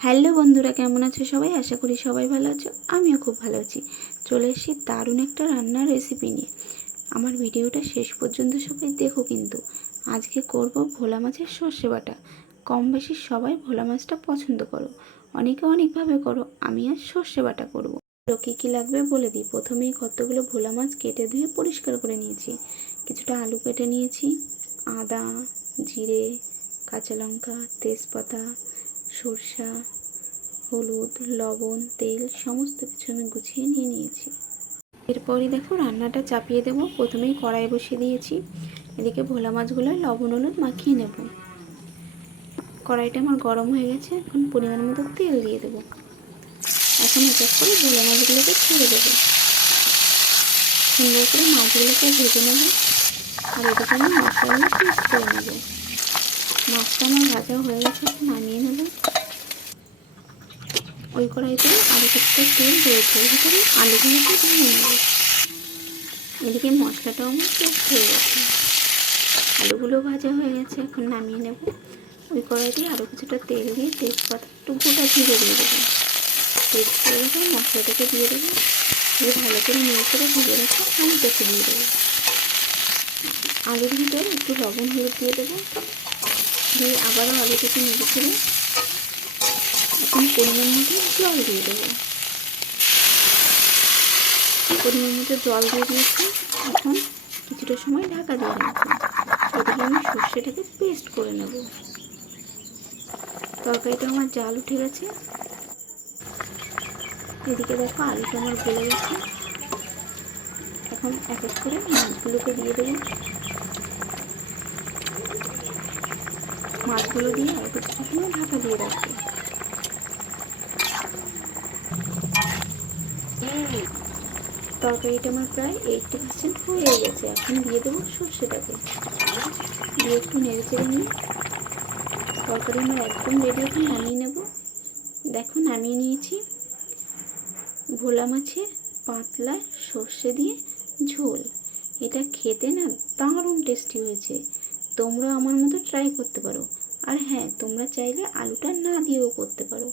Hello বন্ধুরা, কেমন আছো সবাই? আশা করি সবাই ভালো আছো। আমিও খুব ভালো আছি। চলে এসেছি দারুণ একটা রান্নার রেসিপি নিয়ে। আমার ভিডিওটা শেষ পর্যন্ত সবাই দেখো কিন্তু। আজকে করব ভোলা মাছের সর্ষে বাটা। কম বেশি সবাই ভোলা মাছটা পছন্দ করো, অনেকে অনেকভাবে করো। আমি আজ সর্ষে বাটা করব। কী কী লাগবে বলে দিই। প্রথমেই কতগুলো ভোলা মাছ কেটে ধুয়ে পরিষ্কার করে নিয়েছি। কিছুটা আলু কেটে নিয়েছি, আদা, জিরে, কাঁচা লঙ্কা, তেজপাতা, সরষা, হলুদ, লবণ, তেল সমস্ত কিছু আমি গুছিয়ে নিয়েছি। এরপরই দেখো রান্নাটা চাপিয়ে দেবো। প্রথমেই কড়াই বসিয়ে দিয়েছি। এদিকে ভোলা মাছগুলো লবণ হলুদ মাখিয়ে নেব। কড়াইটা আমার গরম হয়ে গেছে। এখন পরিমাণ মতো তেল দিয়ে দেবো। এখন এক এক করে ভোলা মাছগুলোকে ছেড়ে দেবো। সুন্দর করে মাছগুলোকে ভেজে নেব। আর এদিকে আমি মশলাগুলো পেস্ট করে নেব। মাছটা আমার ভাজা হয়ে গেছে, নামিয়ে নেব। ওই কড়াইতে আরও কিছুটা তেল দিয়েছি, এর ভিতরে আলুগুলোকে ভেঙে নেব। এদিকে মশলাটাও আমার পেস্ট হয়ে গেছে, আলুগুলো ভাজা হয়ে গেছে। এখন নামিয়ে নেব। ওই কড়াইতে আরও কিছুটা তেল দিয়ে তেজপাতা, একটু গোটা জিরে দিয়ে দেবো। পেস্ট করে রাখা মশলাটাকে দিয়ে দেবো। দিয়ে ভালো করে নেড়ে করে ভেজে রাখা আলুটাকে দিয়ে দেবো। আলুর ভিতরে একটু লবণ হলুদ দিয়ে দেবো। দিয়ে আবারও আলুটাকে নেড়ে ছেড়ে এখন পরিমাণ মতো জল দিয়ে দেবো। পরিমাণ মতো জল দিয়ে দিয়েছি। এখন কিছুটা সময় ঢাকা দিয়ে রাখবো। এদিকে আমি সর্ষেটাকে পেস্ট করে নেব। তরকারিটা আমার জাল উঠে গেছে। এদিকে দেখো আলুটা আমার গলে গেছে। এখন এক এক করে মাছগুলোকে দিয়ে দেবো। মাছগুলো দিয়ে আর কিছুটা সময় ঢাকা দিয়ে রাখবো। তরকারিটা আমার প্রায় 80% হয়ে গেছে। এখন দিয়ে দেবো সর্ষেটাকে। দিয়ে একটু নেড়ে চেড়ে নিয়ে তরকারি আমার একদম রেডি। এখন নামিয়ে নেব। দেখো নামিয়ে নিয়েছি। ভোলা মাছের পাতলা সর্ষে দিয়ে ঝোল। এটা খেতে না দারুণ টেস্টি হয়েছে। তোমরা আমার মতো ট্রাই করতে পারো। আর হ্যাঁ, তোমরা চাইলে আলুটা না দিয়েও করতে পারো।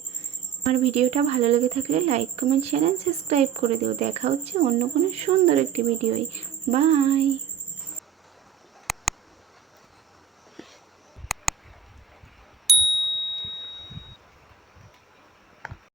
আমার ভিডিওটা ভালো লেগে থাকলে like, comment, share and subscribe করে দিও। দেখা হচ্ছে অন্য কোনো সুন্দর একটি ভিডিওয়। বাই।